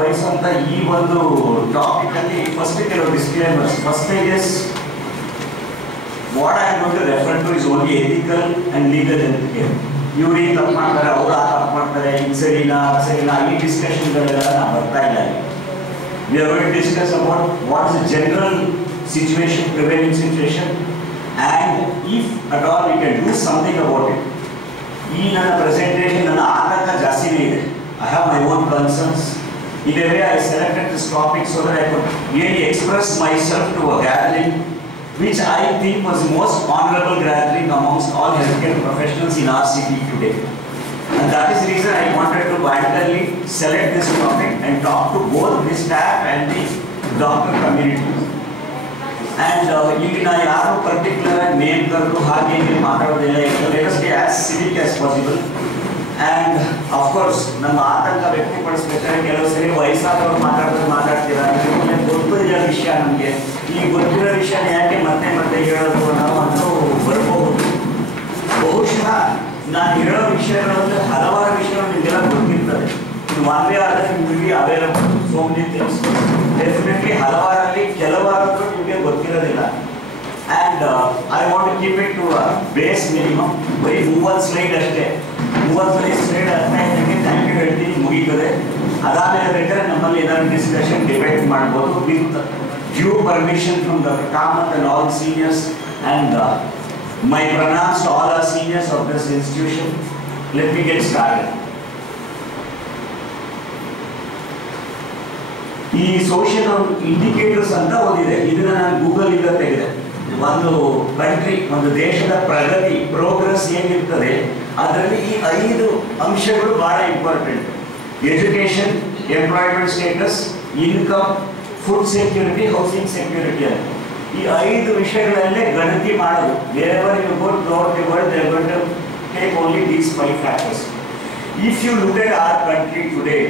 ಬಯಸುವಂತ ಈ ಒಂದು ಟಾಪಿಕ್ ಅಲ್ಲಿ ಫಸ್ಟ್ ಕೆಲವು disclaimers. First is what I am going to refer to is only ethical and legal healthcare. ಇವ್ರು ಈ ತಪ್ಪು ಮಾಡ್ತಾರೆ, ಅವ್ರು ಆ ತಪ್ಪು ಮಾಡ್ತಾರೆ, ಇದು ಸರಿನಾ ಅದು ಸರಿನಾ, ಈ ಡಿಸ್ಕಷನ್ಗಳೆಲ್ಲ ನಾವು ಬರ್ತಾ ಇಲ್ಲ. We are going to discuss about what is the general situation, prevailing situation, and if at all we can do something about it. ಈ ನನ್ನ ಪ್ರೆಸೆಂಟೇಷನ್ ನನ್ನ ಆತಂಕ ಜಾಸ್ತಿನೇ ಇದೆ. I have my own concerns. In a way I selected this topic so that I could really express myself to a gathering which I think was the most honorable gathering amongst all healthcare professionals in our city today. And that is the reason I wanted to randomly select this topic and talk to both the staff and the doctor community. And ಇಲ್ಲಿ ನಾನು ಯಾರು particular name ಕರೆದು ಹಾಗೆ ಮಾತಾಡೋದಿಲ್ಲ. Let us be as civic as possible. And of course ನಮ್ಮ ಆತಂಕ ವ್ಯಕ್ತಪಡಿಸಬೇಕಾದ್ರೆ ಕೆಲವು ಸರಿ ವಯಸ್ಸಾದವರು ಮಾತಾಡ್ತೀರಾ, ಗೊತ್ತಿರೋ ವಿಷಯ ನಮಗೆ ಈ ಗೊತ್ತಿರೋ ವಿಷಯ ಯಾಕೆ ಮತ್ತೆ ಮತ್ತೆ ಹೇಳೋದು ನಾವು ಅಂತೂ ಬರ್ಬೋದು. ಬಹುಶಃ ನಾನು ಹೇಳೋ ವಿಷಯಗಳಲ್ಲಿ ಹಲವಾರು ವಿಷಯಗಳು ನಿಮಗೆಲ್ಲ ಗೊತ್ತಿರ್ತದೆ. ಒಂದೇ ಆದರೆ ನಿಮಗೆ available so many things. Definitely ಹಲವಾರಲ್ಲಿ ಕೆಲವಾರು ನಿಮಗೆ ಗೊತ್ತಿರೋದಿಲ್ಲ. And I want to keep it to base minimum. ಬರೀ 30 ಸ್ಲೈಡ್ ಅಷ್ಟೇ. 30 ಸ್ಲೈಡ್ ಹದಿನೈದಕ್ಕೆ ಥ್ಯಾಂಕ್ ಯು ಹೇಳ್ತೀನಿ, ಮುಗೀತದೆ. ಅದಾದಮೇಲೆ ಬೇಕಾದ್ರೆ ನಮ್ಮಲ್ಲಿ ಏನಾದ್ರು ಡಿಸ್ಕಷನ್ ಡಿಬೇಟ್ ಮಾಡ್ಬೋದು with due permission from doctor Kamath and all seniors and my pranams to all our seniors of this institution. Let me get started. ಈ ಸೋಷಿಯಲ್ ಇಂಡಿಕೇಟರ್ಸ್ ಅಂತ ಓದಿದೆ, ಇದನ್ನ ನಾನು ಗೂಗಲ್ ಇಂದ ತೆಗೆದೆ. ಒಂದು ಕಂಟ್ರಿ, ಒಂದು ದೇಶದ ಪ್ರಗತಿ ಪ್ರೋಗ್ರೆಸ್ ಏನಿರ್ತದೆ ಅದರಲ್ಲಿ ಈ 5 ಅಂಶಗಳು ಬಹಳ important. Education, employment status, income, food security, housing security ಅಂತ ಈ 5 ವಿಷಯಗಳಲ್ಲೇ ಗಣತಿ ಮಾಡೋದು. wherever you go throughout the world they are going to take only these 5 factors. If you look at our country today,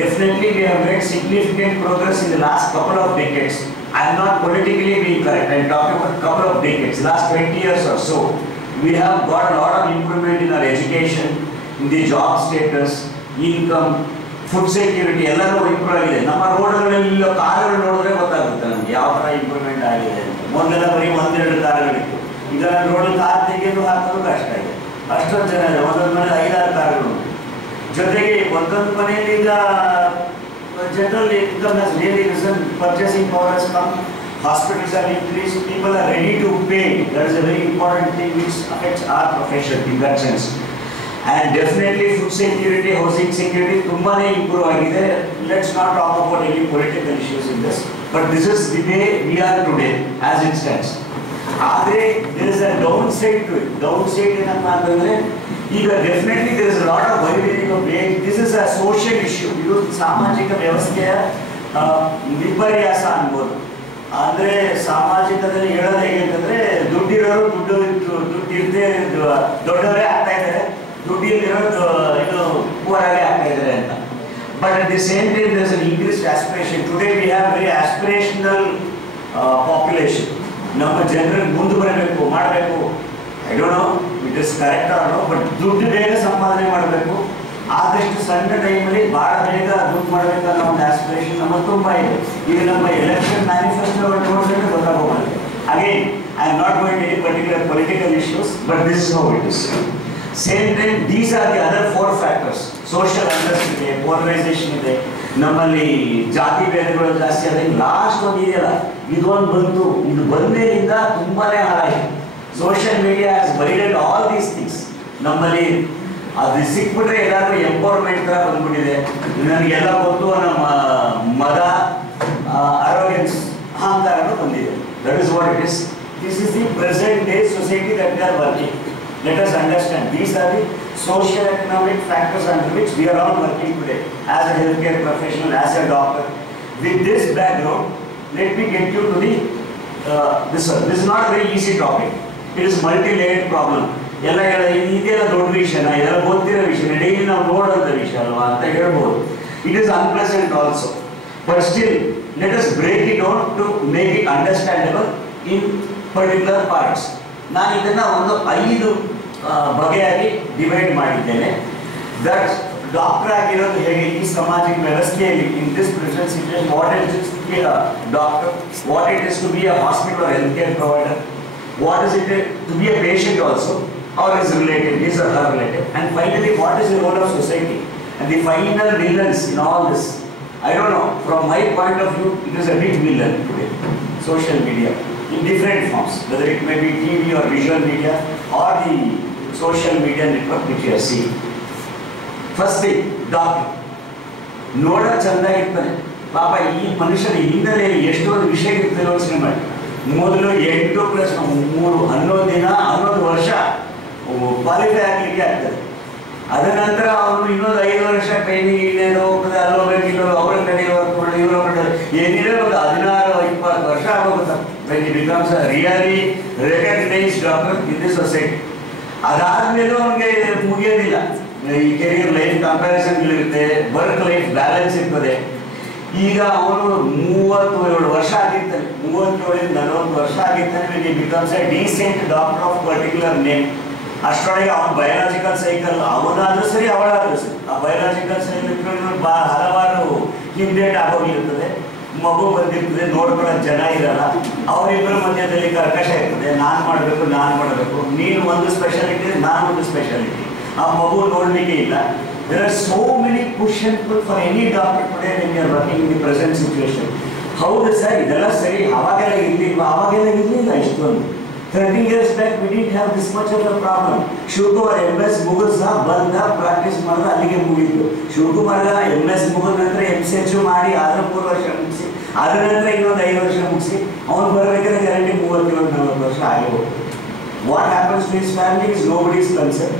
definitely we have made significant progress in the last couple of decades. I am not politically being correct, I am talking about couple of decades, last 20 years or so. We have got a lot of improvement in our education, in the job status, income, food security, ಎಲ್ಲರೂ improve ಆಗಿದೆ. ನಮ್ಮ ರೋಡ್ಗಳಲ್ಲಿ ಕಾರುಗಳು ನೋಡಿದ್ರೆ ಗೊತ್ತಾಗುತ್ತೆ ನಮ್ಗೆ ಯಾವ ಥರ improvement ಆಗಿದೆ. ಮೊದಲೆಲ್ಲ ಬರೀ 1-2 ಕಾರುಗಳಿತ್ತು. ಈಗ ರೋಡ್ ಕಾರ್ ತೆಗೆದು ಹಾಕೋದು ಕಷ್ಟ ಇದೆ. ಅಷ್ಟೊಂದು ಜನ ಇದೆ, ಒಂದೊಂದು ಮನೇಲಿ 5-6 ಕಾರುಗಳು. ಜೊತೆಗೆ ಒಂದೊಂದು ಮನೆಯಲ್ಲಿ ಈಗ general income has really risen, purchasing power has come, hospitals are increased, people are ready to pay. That is a very important thing which affects our profession in that sense. And definitely food security, housing security ತುಂಬಾನೇ improve ಆಗಿದೆ. Let's not talk about any political issues in this, but this is the way we are today as it stands. ಆದರೆ there is a downside to it. Downside ಏನಪ್ಪ ಅಂತಂದ್ರೆ ಈಗ definitely there is a lot of widening of age. This is a social issue. ಇದು ಸಾಮಾಜಿಕ ವ್ಯವಸ್ಥೆಯ ವಿಪರ್ಯಾಸ ಅನ್ಬೋದು. ಅಂದರೆ ಸಾಮಾಜಿಕದಲ್ಲಿ ಹೇಳೋದು ಹೇಗೆ ಅಂತಂದರೆ ದುಡ್ಡಿರೋರು ದುಡ್ಡಿರದೆ ದೊಡ್ಡವರೇ ಆಗ್ತಾ ಇದ್ದಾರೆ, ದುಡ್ಡಿರೋದು ಇದು ಪೂರಾಗೆ ಆಗ್ತಾ ಇದ್ದಾರೆ ಅಂತ. But at the same time there is an increased aspiration. Today we have very aspirational population. ನಮ್ಮ ಜನರಿಗೆ ಮುಂದೆ ಬರಬೇಕು, ಮಾಡಬೇಕು. I don't know it is correct or no, but ದುಡ್ಡು ಬೇಗ ಸಂಪಾದನೆ ಮಾಡಬೇಕು, ಆದಷ್ಟು ಸಣ್ಣ ಟೈಮಲ್ಲಿ ಭಾಳ ಬೇಗ ದುಡ್ಡು ಮಾಡಬೇಕನ್ನೋ ಒಂದು ಆಸ್ಪಿರೇಷನ್ ನಮಗೆ ತುಂಬ ಇದೆ. ಈಗ ನಮ್ಮ ಎಲೆಕ್ಷನ್ ಮ್ಯಾನಿಫೆಸ್ಟೋ ನೋಡಿದ್ರೆ ಗೊತ್ತಾಗೋದು. Again I am not going any particular political issues, but this is how it is. Same time these are the other 4 factors. Social ಅಂಡರ್ಸ್ಟ್ ಇದೆ, ಪೋಲರೈಸೇಷನ್ ಇದೆ, ನಮ್ಮಲ್ಲಿ ಜಾತಿ ಭೇದಗಳು ಜಾಸ್ತಿ ಆದ. ಲಾಸ್ಟ್ ಒಂದು ಇದೆಯಲ್ಲ, ಇದೊಂದು ಬಂತು, ಇದು ಬಂದೇಲಿಂದ ತುಂಬಾನೇ ಹಾಳಾಯಿತು. Social media has biased all these things. ನಮ್ಮಲ್ಲಿ ಅದು ಸಿಕ್ಬಿಟ್ರೆ ಎಲ್ಲಾದ್ರೂ ಎಂಪವರ್ಮೆಂಟ್ ಥರ ಬಂದ್ಬಿಟ್ಟಿದೆ. ನನಗೆಲ್ಲ ಗೊತ್ತು ನಮ್ಮ ಮದ, ಅರೋಗೆನ್ಸ್, ಅಹಂಕಾರನೂ ಬಂದಿದೆ. That is what it is. This is the present day society that we are working. Let us understand these are the social economic factors under which we are all working today as a healthcare professional, as a doctor. With this background, let me get you to the this one. This is not a very easy topic. It is multi-layered problem. ಎಲ್ಲ ಇದೆಲ್ಲ ದೊಡ್ಡ ವಿಷಯನ, ಇದೆಲ್ಲ ಗೊತ್ತಿರೋ ವಿಷಯ, daily ನಾವು ನೋಡೋಂಥ ವಿಷಯ ಅಲ್ವಾ ಅಂತ ಹೇಳ್ಬೋದು. It is unpleasant also, but still let us break it out to make it understandable in particular parts. ನಾನು ಇದನ್ನು ಒಂದು 5 ಬಗೆಯಾಗಿ ಡಿವೈಡ್ ಮಾಡಿದ್ದೇನೆ. ದಟ್ ಡಾಕ್ಟರ್ ಆಗಿರೋದು ಹೇಗೆ ಈ ಸಾಮಾಜಿಕ ವ್ಯವಸ್ಥೆಯಲ್ಲಿ in this present situation what it is to be a doctor, what it is to be a hospital or health care provider, what is it to be a patient also or his relative, his or her relative, and finally what is the role of society and the final villains in all this. I don't know, from my point of view it is a big villain today, social media in different forms, whether it may be TV or visual media or the social media network which you are seeing. First thing, doctor ನೋಡ ಚಂದ ಇರ್ತಾನೆ ಪಾಪ, ಈ ಮನುಷ್ಯನ ಹಿನ್ನೆಲೆ ಎಷ್ಟೊಂದು ವಿಷಯ ಇರ್ತದೆ ಯೋಚನೆ ಮಾಡಿ. ಮೊದಲು 8 + 3 11 ದಿನ 11 ವರ್ಷ ಕ್ವಾಲಿಫೈ ಆಗಲಿಕ್ಕೆ ಆಗ್ತದೆ. ಅದ ನಂತರ ಅವನು ಇನ್ನೊಂದು 5 ವರ್ಷ ಟ್ರೈನಿಂಗ್ ಇನ್ನೇನು ಹೋಗ್ತದೆ, ಅಲ್ಲಿ ಹೋಗ್ಬೇಕು, ಇಲ್ಲೋ ಅವರ ಕಡೆ ವರ್ಕ್ ಇವರ ಕಡೆ ಏನಿದೆ ಒಂದು 16-20 ವರ್ಷ ಆಗೋಗುತ್ತೆ when he becomes a really recognized doctor in this society. ಅದಾದ್ಮೇಲೂ ಅವನಿಗೆ ಮುಗಿಯೋದಿಲ್ಲ. ಈ ಕೆರಿಯರ್ ಲೈಫ್ ಕಂಪ್ಯಾರಿಸನ್ಗಳಿರುತ್ತೆ, ವರ್ಕ್ ಲೈಫ್ ಬ್ಯಾಲೆನ್ಸ್ ಇರ್ತದೆ. ಈಗ ಅವನು 37 ವರ್ಷ ಆಗಿರ್ತಾನೆ, 37-40 ವರ್ಷ ಆಗಿರ್ತಾನೆ when he becomes a decent doctor of particular name. ಅಷ್ಟರೊಳಗೆ ಅವನ ಬಯೋಲಾಜಿಕಲ್ ಸೈಕಲ್, ಅವನಾದ್ರೂ ಸರಿ ಅವಳಾದ್ರೂ ಸರಿ, ಆ ಬಯೋಲಾಜಿಕಲ್ ಸೈಕಲ್ ಹಲವಾರು ಹಿಂದೇಟ್ ಆಗೋಗಿರ್ತದೆ, ಮಗು ಬಂದಿರ್ತದೆ, ನೋಡ್ಕೊಳ್ಳೋಕೆ ಜನ ಇರಲ್ಲ, ಅವರಿಬ್ಬರ ಮಧ್ಯದಲ್ಲಿ ಕರ್ಕಶ ಇರ್ತದೆ. ನಾನು ಮಾಡಬೇಕು, ನೀನು ಒಂದು ಸ್ಪೆಷಾಲಿಟಿ, ನಾನು ಒಂದು ಸ್ಪೆಷಾಲಿಟಿ, ಆ ಮಗು ನೋಡಲಿಕ್ಕೆ ಇಲ್ಲ. There are so many push and pull for any doctor today when you are working in the present situation. ಹೌದು ಸರ್, ಇದೆಲ್ಲ ಸರಿ, ಅವಾಗೆಲ್ಲ ಇರಲಿಲ್ಲ ಇಷ್ಟೊಂದು. 30 years back we didn't have this much of a problem. Shivakumar MS ಮುಗಿಸ ಬಂದ practice ಮಾಡಿದ, ಅಲ್ಲಿಗೆ ಮುಗಿತು. ಶಿವಕುಮಾರ್ MS ಮುಗಿದ ನಂತರ MCH ಮಾಡಿ 3 ವರ್ಷ ಮುಗಿಸಿ, ಅದರ ನಂತರ ಇನ್ನೊಂದು 5 ವರ್ಷ ಮುಗಿಸಿ ಅವನು ಬರಬೇಕಾದ್ರೆ ಗ್ಯಾರಂಟಿ 30-40 ವರ್ಷ ಆಗಿ. What happens to his family is nobody's concern.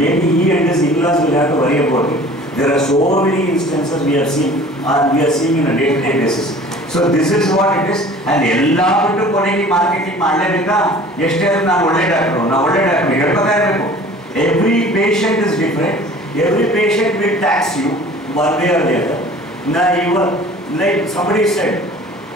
Maybe he and his in-laws will have to worry about it. There are so many instances we are seeing in a day-to-day basis. So this is what it is. And ಎಲ್ಲ ಬಿಟ್ಟು ಕೊನೆಗೆ marketing ಮಾಡಲೇಬೇಕಾ? ಎಷ್ಟೇ ನಾನು ಒಳ್ಳೆ doctor ಹೇಳ್ಬೇಕಾ ಇರಬೇಕು. Every patient is different. Every patient will tax you one way or the other. Now you are, like somebody said,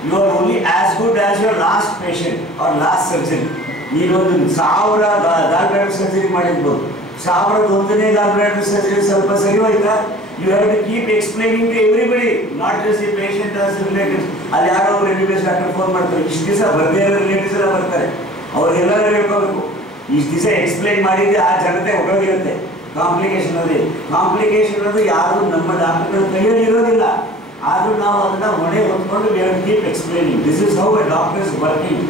you are only as good as your last patient or last surgery. ನೀನೊಂದು 1000 ಗಾಲ್ಬ್ಲಾಡರ್ surgery ಮಾಡಿರ್ಬೋದು, 1001ನೇ ಗಾಲ್ಬ್ಲಾಡರ್ surgery ಸ್ವಲ್ಪ ಸರಿ ಹೋಯ್ತಾ, you have to keep explaining to everybody, not just the patient as the relatives. ಅಲ್ಲಿ ಯಾರೋ ಒಬ್ಬರು MBBS doctor phone ಮಾಡ್ತಾರೆ, ಇಷ್ಟು ದಿವಸ ಬರದೇ ಇರೋ ರಿಲೇಟಿವ್ಸ್ ಎಲ್ಲ ಬರ್ತಾರೆ, ಅವ್ರಿಗೆಲ್ಲರೂ ಹೇಳ್ಕೋಬೇಕು. ಇಷ್ಟು ದಿವಸ ಎಕ್ಸ್ಪ್ಲೈನ್ ಮಾಡಿದ್ರೆ ಆ ಜನತೆ ಹೊರಗಿರುತ್ತೆ. ಕಾಂಪ್ಲಿಕೇಶನ್ ಅದು ಯಾರು ನಮ್ಮ ಡಾಕ್ಟರ್ಗಳ ಕೈಯಲ್ಲಿ ಇರೋದಿಲ್ಲ. ಆದರೂ ನಾವು ಅದನ್ನು ಹೊಣೆ ಹೊತ್ಕೊಂಡು we have to keep explaining. This is how a doctor is working.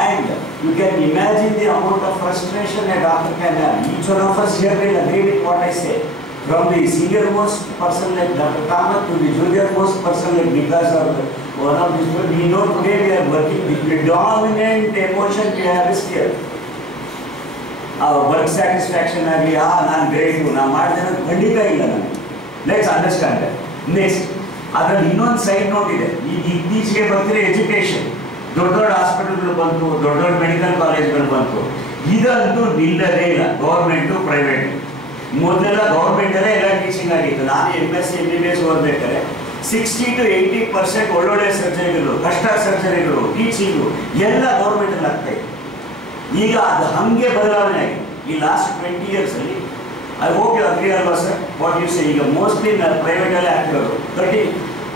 And you can imagine the amount of frustration a doctor can have. Each one of us here will agree with what I say. From the senior most person like Dr. Kamath to the junior most person like Vikas or one of these people, we know today we are working. The predominant emotion we have is fear. Our work satisfaction agli, ನಾನು great, ನಾನು ಮಾಡಿದ್ರೆ ಖಂಡಿತ ಇಲ್ಲ ನನಗೆ. Let's understand that. Next, ಅದರಲ್ಲಿ ಇನ್ನೊಂದು side note ಇದೆ. ಈಗ ಇತ್ತೀಚೆಗೆ ಬರ್ತಿರೋ ಎಜುಕೇಷನ್, ದೊಡ್ಡ ಹಾಸ್ಪಿಟಲ್ಗಳು ಬಂತು, ದೊಡ್ಡ ಮೆಡಿಕಲ್ ಕಾಲೇಜ್ಗಳು ಬಂತು. ಇದಂತೂ ನಿಲ್ಲದೇ ಇಲ್ಲ, ಗೌರ್ಮೆಂಟು ಪ್ರೈವೇಟ್. ಮೊದಲೆಲ್ಲ ಗೌರ್ಮೆಂಟಲ್ಲೇ ಎಲ್ಲ ಟೀಚಿಂಗ್ ಆಗಿತ್ತು. ನಾನು MSc MBBS ಓದಬೇಕಾದ್ರೆ 60 to 80% ಒಳ್ಳೊಳ್ಳೆ ಸರ್ಜರಿಗಳು, ಕಷ್ಟ ಸರ್ಜರಿಗಳು, ಟೀಚಿಂಗು ಎಲ್ಲ ಗೌರ್ಮೆಂಟಲ್ಲಿ ಆಗ್ತಾಯಿತ್ತು. ಈಗ ಅದು ಹಾಗೆ ಬದಲಾವಣೆ ಆಗಿದೆ ಈ ಲಾಸ್ಟ್ 20 years ಅಲ್ಲಿ. ಐ ಹೋಪ್ ಯು ಅಗ್ರಿ ಅಲ್ವಾ ಸರ್ ವಾಟ್ ಯು ಸೇ? ಈಗ ಮೋಸ್ಟ್ಲಿ ಪ್ರೈವೇಟಲ್ಲೇ ಆಗ್ತಿರೋದು.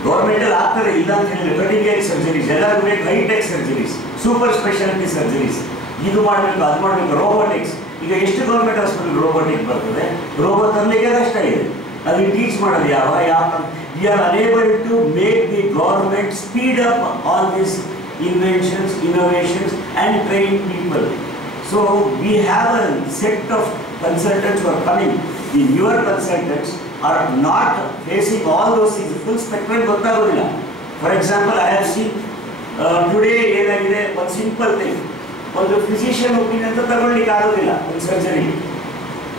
ಗೌರ್ಮೆಂಟಲ್ಲಿ ಆಗ್ತಾರೆ ಇಲ್ಲ ಅಂತ ಹೇಳಿದ್ರೆ ಕಟಿಂಗ್ ಏಜ್ ಸರ್ಜರೀಸ್, ಎಲ್ಲರಿಗೂ ಬೇಕು hitech surgeries, super speciality surgeries, ಇದು ಮಾಡಬೇಕು ಅದು ಮಾಡಬೇಕು. ರೋಬೋಟಿಕ್ಸ್, ಈಗ ಎಷ್ಟು ಗೌರ್ಮೆಂಟ್ ಹಾಸ್ಪಿಟಲ್ ರೋಬೋಟಿಕ್ ಬರ್ತದೆ, ರೋಬೋಟ್ ತರಲಿಕ್ಕೆ ಕಷ್ಟ ಇದೆ. ಅದನ್ನು ಟೀಚ್ ಮಾಡೋದು ಯಾವ we are unable to make the government speed up all this inventions, innovations and train people. So we have a set of consultants who are coming. The newer consultants are not facing all those things. Full spectrum gottagodilla. For example, I have seen today ಏನಾಗಿದೆ, ಒಂದು simple thing, ಒಂದು physician opinion ಅಂತ ತಗೊಳ್ಳಿಕ್ಕೆ ಆಗೋದಿಲ್ಲ ಒಂದು surgery.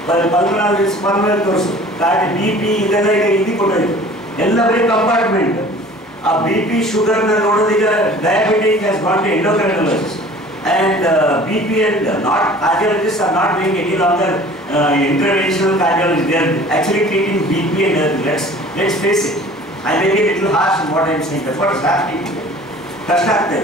ಪಲ್ಮನಲ್ ತೋರಿಸು, card BP ಇದೆಲ್ಲ ಈಗ ಇದು ಕೊಟ್ಟೋಯ್ತು, ಎಲ್ಲ ಬರೀ ಕಂಪಾರ್ಟ್ಮೆಂಟ್. ಆ BP ಶುಗರ್ನ ನೋಡೋದು, ಈಗ diabetic has got to endocrinologist and BP and not cardiologists are not doing any longer interventional cardiology. They are actually treating BP and let's face it. I may be a little harsh in what I am saying. That's what is happening today. ಕಷ್ಟ ಆಗ್ತದೆ.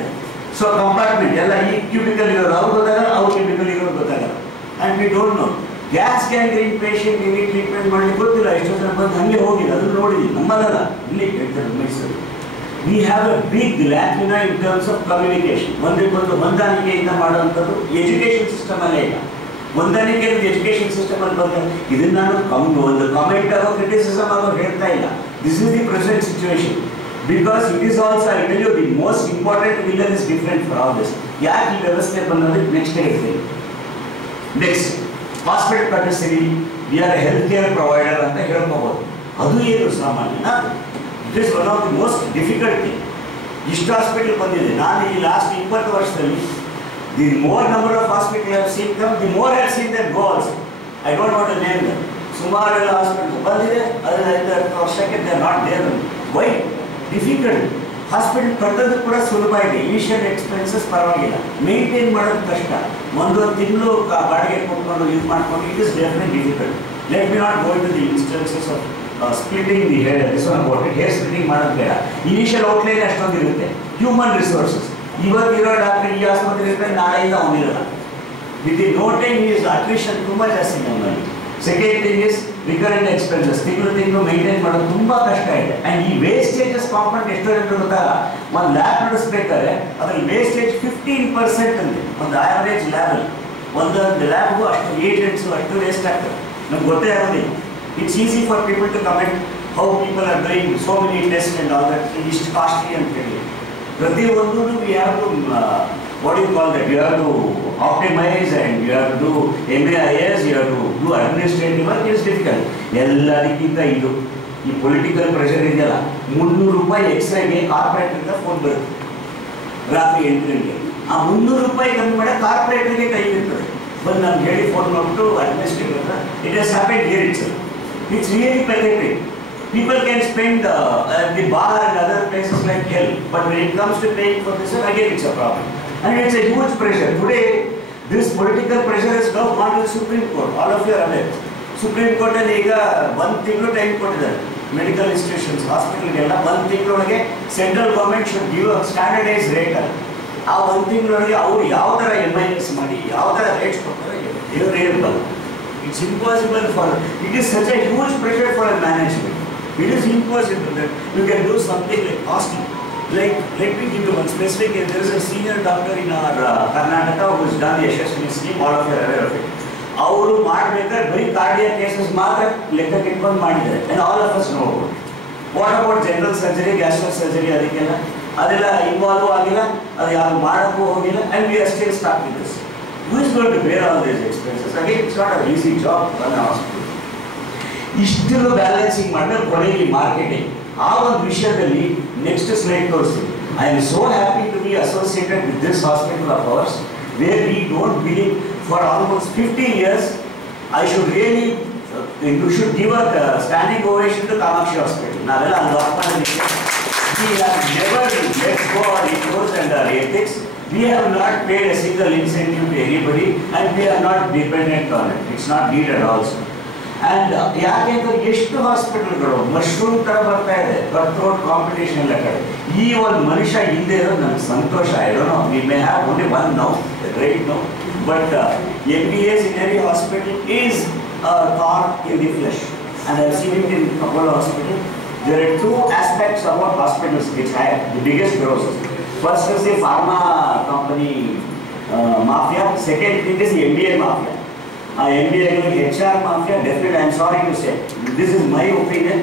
So compartment ಎಲ್ಲ ಈ cubical ಇರೋರು ಅವ್ರು ಗೊತ್ತಾಗಲ್ಲ, ಅವ್ರು cubical ಇರೋರು ಗೊತ್ತಾಗಲ್ಲ. And we don't know. Gas gangrene patient ಇಲ್ಲಿ ಟ್ರೀಟ್ಮೆಂಟ್ ಮಾಡಲಿಕ್ಕೆ ಗೊತ್ತಿಲ್ಲ, ಎಷ್ಟೋ ಜನ ಬಂದು ಹಂಗೆ ಹೋಗಿಲ್ಲ, ಅದನ್ನು ನೋಡಿದ್ದೀವಿ. ನಮ್ಮಲ್ಲ ಇಲ್ಲಿ ಹೇಳ್ತಾರೆ Mysuru. We have a big ಲ್ಯಾಕಿನ ಇನ್ ಟರ್ಮ್ಸ್ ಆಫ್ ಕಮ್ಯುನಿಕೇಶನ್. ಒಂದಕ್ಕೊಂದು ಹೊಂದಾಣಿಕೆಯಿಂದ ಮಾಡುವಂಥದ್ದು ಎಜುಕೇಷನ್ ಸಿಸ್ಟಮಲ್ಲೇ ಇಲ್ಲ. ಹೊಂದಾಣಿಕೆ ಎಜುಕೇಷನ್ ಸಿಸ್ಟಮಲ್ಲಿ ಬಂದ ಇದನ್ನು ನಾನು ಒಂದು ಕಾಮೆಂಟ್ ಆಗೋ ಕ್ರಿಟಿಸಿಸಮ್ ಆಗೋ ಹೇಳ್ತಾ ಇಲ್ಲ. This is the present situation. Because it is also, I tell you, the most important villain is different for all this. ಯಾಕೆ ಈ ವ್ಯವಸ್ಥೆ ಬಂದೋದಕ್ಕೆ ನೆಕ್ಸ್ಟ್ ಹೇಳ್ತೀನಿ. ನೆಕ್ಸ್ಟ್ ಹಾಸ್ಪಿಟಲ್ ಕಟ್ಟಿಸ್ತೀವಿ, we are health care provider ಅಂತ ಹೇಳ್ಕೋಬೋದು. ಅದು ಏನು ಸಾಮಾನ್ಯ, it is one of the most difficult thing. ಇಷ್ಟು ಹಾಸ್ಪಿಟಲ್ ಬಂದಿದೆ. ನಾನು ಈ ಲಾಸ್ಟ್ 20 ವರ್ಷದಲ್ಲಿ the more number of hospital have seen come, the more have seen that go also. I don't want to name them. ಸುಮಾರೆಲ್ಲ hospital ಬಂದಿದೆ, ಅದರ 5 ವರ್ಷಕ್ಕೆ they are not there. Why? Difficult. Hospital ಕಟ್ಟೋದು ಕೂಡ ಸುಲಭ ಇದೆ, ಇನಿಷಿಯಲ್ ಎಕ್ಸ್ಪೆನ್ಸಸ್ ಪರವಾಗಿಲ್ಲ, maintain ಮಾಡೋದು ಕಷ್ಟ. ಒಂದು ತಿಂಗಳು ಬಾಡಿಗೆ ಕೊಟ್ಕೊಂಡು ಇದು ಮಾಡ್ಕೊಂಡು it is definite difficult. Let me not go to the instances of splitting the hair, this one about it. Hair splitting ಮಾಡೋದು ಬೇಡ. ಇನಿಷಿಯಲ್ ಔಟ್ಲೈನ್ ಅಷ್ಟೊಂದು ಇರುತ್ತೆ. ಹ್ಯೂಮನ್ ರಿಸೋರ್ಸಸ್, ಇವತ್ತಿರೋ ಡಾಕ್ಟರ್ ಈ ಆಸ್ಪತ್ರೆ ಇರ್ತಾರೆ, ನಾಳೆಯಿಂದ ಅವನಿರಲ್ಲ. With in no time is attrition ತುಂಬ ಜಾಸ್ತಿ ನಮ್ಮಲ್ಲಿ. Second thing is recurrent expenses. ತಿಂಗಳು ಮೇಂಟೈನ್ ಮಾಡೋದು ತುಂಬ ಕಷ್ಟ ಇದೆ. ಆ್ಯಂಡ್ ಈ ವೇಸ್ಟೇಜಸ್ ಕಾಂಪೌಂಡ್ ಎಷ್ಟು ಅಂತ ಗೊತ್ತಾಗ, ಒಂದು ಲ್ಯಾಬ್ ನಡೆಸ್ಬೇಕಾದ್ರೆ ಅದರಲ್ಲಿ ವೇಸ್ಟೇಜ್ 15% ಅಂತೆ, ಒಂದು ಆವರೇಜ್ ಲ್ಯಾಬಲ್ಲಿ. ಒಂದೊಂದು ಲ್ಯಾಬ್ಗೂ ಅಷ್ಟು ಏಜೆಂಟ್ಸು ಅಷ್ಟು ವೇಸ್ಟ್ ಆಗ್ತದೆ, ನಮ್ಗೆ ಗೊತ್ತೇ ಆಗೋದಿಲ್ಲ. It's easy for people to comment how people are doing so many test and all that, ಇಷ್ಟು ಕಾಸ್ಟ್ಲಿ ಅಂತ ಹೇಳಿ. ಪ್ರತಿಯೊಂದು we have to what do you call that? You have to optimize and you have to do MAIS, you have to do administrative work. It is difficult. ಎಲ್ಲದಕ್ಕಿಂತ ಇದು ಈ political pressure ಇದೆಯಲ್ಲ, 300 ರೂಪಾಯಿ ಎಕ್ಸ್ರೇಗೆ ಕಾರ್ಪೊರೇಟ್ರಿಂದ phone ಬರುತ್ತೆ ರಾತ್ರಿ 8 ಗಂಟೆಗೆ. ಆ 300 ರೂಪಾಯಿ ಕಮ್ಮಿ ಮಾಡಿ ಕಾರ್ಪೊರೇಟ್ರಿಗೆ ಕೈ ಇರ್ತದೆ, ಬಂದು ನಮ್ಗೆ ಹೇಳಿ ಫೋನ್ ಮಾಡಿಬಿಟ್ಟು ಅಡ್ಮಿನಿಸ್ಟ್ರೇಟಿವ್ ಅಂತ. It has happened here itself. It's really pathetic. People can spend the bar and other places like hell, but when it comes to paying for this, again it's a problem. And it's a huge pressure. Today, this political pressure has now gone to the Supreme Court. All of you are aware. Supreme Court ಅಲ್ಲಿ ಈಗ 1 ತಿಂಗಳು time ಕೊಟ್ಟಿದ್ದಾರೆ medical institutions, ಹಾಸ್ಪಿಟಲ್ಗೆಲ್ಲ. 1 ತಿಂಗಳೊಳಗೆ central government should give a standardise rate ಅಲ್ಲಿ. ಆ 1 ತಿಂಗಳೊಳಗೆ ಅವರು ಯಾವ ಥರ MIS ಮಾಡಿ ಯಾವ ಥರ ರೇಟ್ಸ್ ಕೊಡ್ತಾರೆ ಇವರು ಹೇಳಬಲ್ಲ. It's impossible for, it is such a huge pressure for management. It is impossible that you can do something like costing. Like, let me give you one specific. There is a senior doctor in our Karnataka who has done the Yashaswini scheme. All of you are aware of it. ಅವರು ಮಾಡಬೇಕಾದ್ರೆ ಬರೀ cardiac cases ಮಾತ್ರ ಲೆಕ್ಕಕ್ಕೆ ಇಟ್ಕೊಂಡು ಮಾಡಿದ್ದಾರೆ. And all of us know about. What about general surgery, gastro surgery, ಅದೆಲ್ಲ involve ಆಗಿಲ್ಲ, ಅದು ಯಾರು ಮಾಡೋಕ್ಕೂ ಹೋಗಿಲ್ಲ. And we are still stuck with this. Who is going to bear all these expenses? Again it's not a easy job run a hospital. ಇಷ್ಟೆಲ್ಲ balancing ಮಾಡಿದ್ರೆ ಕೊನೆಗೆ marketing. ಆ ಒಂದು ವಿಷಯದಲ್ಲಿ ನೆಕ್ಸ್ಟ್ ಸ್ಲೈಡ್ ತೋರಿಸ್ತೀವಿ. I am so happy to be associated with this hospital of hours, wear we don't believe for almost 15 years. I should really, you should give a standing ovation to Kamakshi hospital. ನಾವೆಲ್ಲ ಅಲ್ಲಿ work ಮಾಡಿದ್ದೀವಿ. We have never let's go or ignores and our ethics. We have not paid a single incentive to anybody and we are not dependent on it. It's not needed also. And ಯಾಕೆಂದ್ರೆ ಎಷ್ಟು ಹಾಸ್ಪಿಟಲ್ಗಳು mushroom ಥರ ಬರ್ತಾ ಇದೆ, cut throat competition ಎಲ್ಲ ಕಡೆ. ಈ ಒಂದು ಮನುಷ್ಯ ಹಿಂದೆ ಇರೋದು ನನಗೆ ಸಂತೋಷ. No we may have only one now, right now, but MBS in any hospital is a thorn in the flesh. And I have seen it in Apollo Hospital. There are 2 aspects about hospitals which have the biggest growth. First is the pharma company mafia. Second thing is the MBA mafia. MBA HR mafia, definitely I am sorry to say. This is my opinion.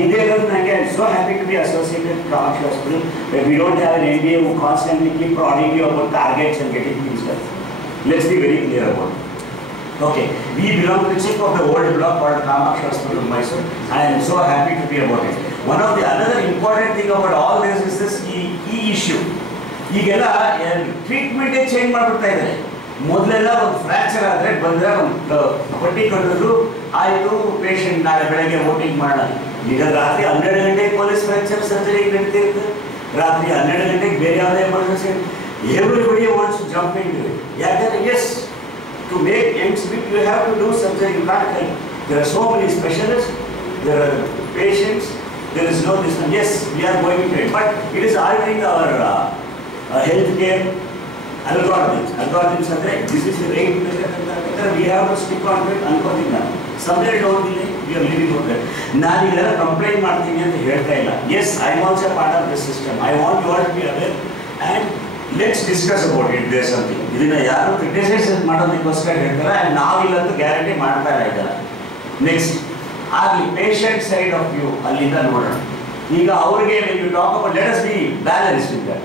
India, I am so happy to be associated with Kamakshi Hospital, but we don't have an MBA who constantly keep prodding you about targets and getting things done. Let's be very clear about it. Okay, we belong to the chip of the old block called Kamakshi Hospital in Mysore. I am so happy to be about it. One of the another important thing about all this is this issue. ಈಗೆಲ್ಲ ಟ್ರೀಟ್ಮೆಂಟೇ change ಮಾಡಿಬಿಡ್ತಾ ಇದ್ದಾರೆ. ಮೊದಲೆಲ್ಲ ಒಂದು fracture ಆದರೆ ಬಂದರೆ ಒಂದು ಪಟ್ಟಿ ಕಟ್ಟಿದ್ರು ಆಯಿತು, ಪೇಷಂಟ್ ನಾಳೆ ಬೆಳಗ್ಗೆ ವೋಟಿಂಗ್ ಮಾಡೋಣ. ಈಗ ರಾತ್ರಿ 12 ಗಂಟೆಗೆ ಪೊಲೀಸ್ ಫ್ರ್ಯಾಕ್ಚರ್ ಸರ್ಜರಿ ನಡೀತಿರುತ್ತೆ, ರಾತ್ರಿ 12 ಗಂಟೆಗೆ ಬೇರೆ ಯಾವುದೇ emergency. Everybody wants to jump into it. ಯಾಕಂದರೆ yes, to make ends meet you have to do surgery. You can't help. There are so many specialist, there are patients, there is no this. Yes, we are going to it, but it is altering our health care. algorithms ಅಂದ್ರೆ this is the rate we have to stick on it ಅನ್ಕೋತೀನಿ. Somewhere down the line we are living with that. ನಾನು ಇದೆಲ್ಲ complaint ಮಾಡ್ತೀನಿ ಅಂತ ಹೇಳ್ತಾ ಇಲ್ಲ. Yes, I am also part of the system. I want you all to be aware and let's discuss about it. There something. ಇದನ್ನ ಯಾರು criticise ಮಾಡೋದಕ್ಕೋಸ್ಕರ ಹೇಳ್ತಾರೆ and ನಾವಿಲ್ಲಂತೂ ಗ್ಯಾರಂಟಿ ಮಾಡ್ತಾ ಇಲ್ಲ. ನೆಕ್ಸ್ಟ್ ಆಗಲಿ ಪೇಷಂಟ್ ಸೈಡ್ ಆಫ್ ವ್ಯೂ ಅಲ್ಲಿಂದ ನೋಡೋಣ. ಈಗ ಅವ್ರಿಗೆ ನೀವು talk about let us be balanced in that.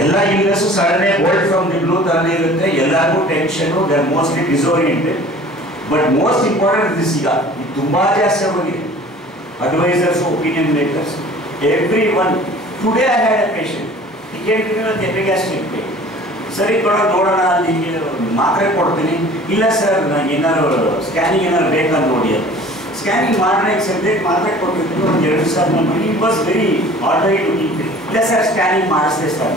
ಎಲ್ಲ illness sudden gold from the blue ತರನೇ ಇರುತ್ತೆ, ಎಲ್ಲರಿಗೂ tension, they are mostly disoriented. But most important this ಈಗ ತುಂಬಾ ಜಾಸ್ತಿ ಆಗೋಗಿದೆ. Advisers, opinion makers, every one. Today I had a patient, ಈ came epigastric pain. ಸರಿ ಕೊಡೋ ನೋಡೋಣ, ನಿಮಗೆ ಮಾತ್ರೆ ಕೊಡ್ತೀನಿ. ಇಲ್ಲ ಸರ್ ನನಗೆ ಏನಾದ್ರು ಸ್ಕ್ಯಾನಿಂಗ್ ಏನಾದ್ರು ಬೇಕಂತ ನೋಡಿ ಅದು ಸ್ಕ್ಯಾನಿಂಗ್ ಮಾಡಿದ್ರೆ ಸಬ್ಜೆಕ್ಟ್ ಮಾತ್ರೆ ಕೊಟ್ಟಿದ್ರು ಒಂದು 2 ದಿವಸ ಮಾಡಿ. It was very order to ಇಲ್ಲ ಸರ್ ಸ್ಕ್ಯಾನಿಂಗ್ ಮಾಡಿಸಿದೆ ಸರ್.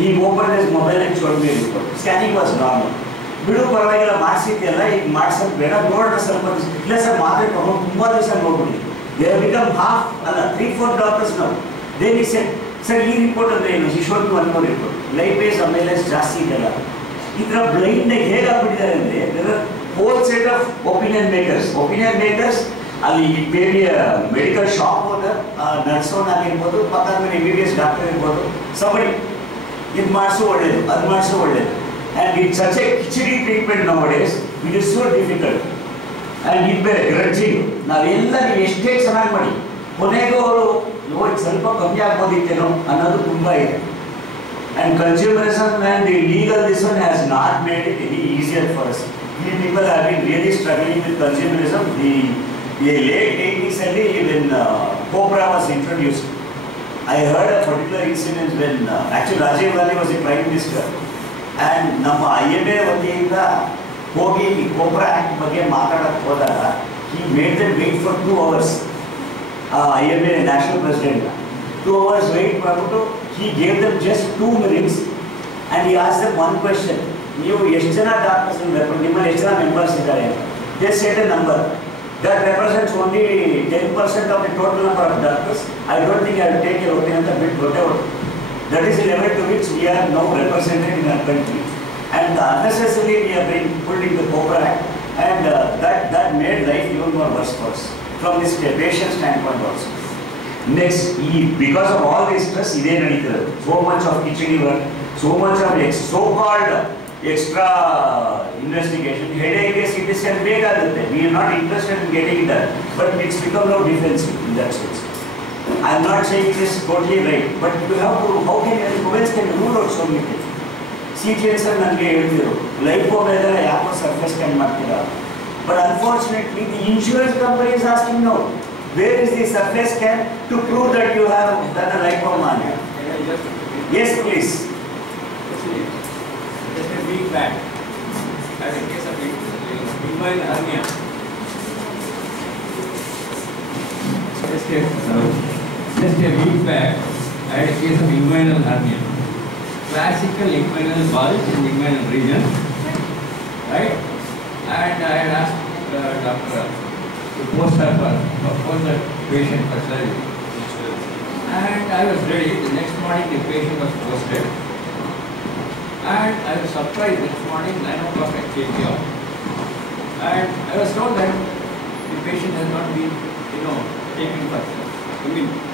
ಈಗ open this mobile and showed me report. Scanning was normal. ಬಿಡು ಪರವಾಗಿಲ್ಲ ಮಾಡಿಸಿದ್ಯಲ್ಲ, ಈಗ ಮಾಡ್ಸೋದು ಬೇಡ, ನೋಡೋಣ ಸ್ವಲ್ಪ ದಿವಸ. ಇಲ್ಲ ಸರ್ ಮಾತ್ರೆ ತಗೊಂಡು ತುಂಬ ದಿವಸ ನೋಡ್ಬಿಡಿ. ದೇ ಹ್ಯಾವ್ ಬಿಕಮ್ ಹಾಫ್ ಅಲ್ಲ 3-4 ಡಾಕ್ಟರ್ಸ್ ನಾವು. ದೇ ವಿ ಸೆಡ್ ಸರ್ ಈ ರಿಪೋರ್ಟ್ ಅಂದರೆ ಏನು, ಶಿಶೋಡ್ one more report, life base ಅಮೇಲೆಸ್ ಜಾಸ್ತಿ ಇದೆಯಲ್ಲ. ಈ ಥರ ಬ್ಲೈಂಡಾಗಿ ಹೇಗಾಗ್ಬಿಟ್ಟಿದ್ದಾರೆ ಅಂದರೆ there are whole set of opinion makers. ಅಲ್ಲಿ ಬೇರೆ ಮೆಡಿಕಲ್ ಶಾಪ್ ಓನರ್, ನರ್ಸೋನ್ ಆಗಿರ್ಬೋದು, ಪಕ್ಕದ MBBS ಡಾಕ್ಟರ್ ಇರ್ಬೋದು, ಸಬಡಿ ಇದು ಮಾಡಿಸೋ ಒಳ್ಳೇದು, ಅದು ಮಾಡಿಸೋ ಒಳ್ಳೇದು. And it such A khichdi treatment now days, it is so difficult. And ಇದು ಬೇರೆ ಗ್ರಡ್ಜಿಂಗ್. ನಾವೆಲ್ಲ ನೀವು ಎಷ್ಟೇ ಚೆನ್ನಾಗಿ ಮಾಡಿ ಕೊನೆಗೂ ಅವರು ನೋಡಿ ಸ್ವಲ್ಪ ಕಮ್ಮಿ ಆಗ್ಬೋದಿತ್ತೇನೋ ಅನ್ನೋದು ತುಂಬ ಇದೆ. And consumerism and the legal this one has not made it any easier for us. We people have been really struggling with consumerism. The late 80s ಅಲ್ಲಿ when Cobra was introduced, I heard a particular incident when actually Rajiv Gandhi was the Prime Minister and ನಮ್ಮ IMA ವತಿಯಿಂದ ಹೋಗಿ ಈ Cobra Act ಬಗ್ಗೆ ಮಾತಾಡಕ್ಕೆ ಹೋದಾಗ he made them wait for 2 hours. IMA national president 2 hours wait ಮಾಡಿಬಿಟ್ಟು he gave them just 2 minutes and he asked them one question. ನೀವು ಎಷ್ಟು ಜನ ಡಾಕ್ಟರ್ಸ್ ನಿಮ್ಮಲ್ಲಿ ಎಷ್ಟು ಜನ ಮೆಂಬರ್ಸ್ ಇದ್ದಾರೆ? They said a number that represents only 10% of the total number of doctors. I don't think I will take a opinion ಅಂತ ಬಿಟ್ಟು ಹೊಟ್ಟೆ ಹೊಟ್ಟು. That is the level to which we are now represented in our country and unnecessary we are been pulled in the Cobra Act and that made life even more worse for us from this patient standpoint also. Next, because of all this stress, ಇದೇ ನಡೀತದೆ. So much of kitchen work, so much of so-called extra investigation. Headache, CT scan ಬೇಕಾಗುತ್ತೆ. We are not interested in getting that, but it's become now defensive in that sense. I am not saying it is totally right, but you have to, how can rule out so many things. CT scan ನನಗೆ ಹೇಳ್ತಿದ್ರು ಲೈಫೋ ಮೇಲೆ ಯಾಕೋ surface scan ಮಾಡ್ತೀರಾ, but unfortunately the insurance company is asking now, where is the surface scan to prove that you have done a lipomania? Yes, please. Just a week back, I had a case of inguinal hernia. Just a week back, I had a case of inguinal hernia. Classical inguinal bulge in the inguinal region, right? And I had asked the doctor to post the patient for surgery. And I was ready. The next morning, the patient was posted. And I was surprised next morning, 9 o'clock I came here. And I was told that the patient has not been, taken first.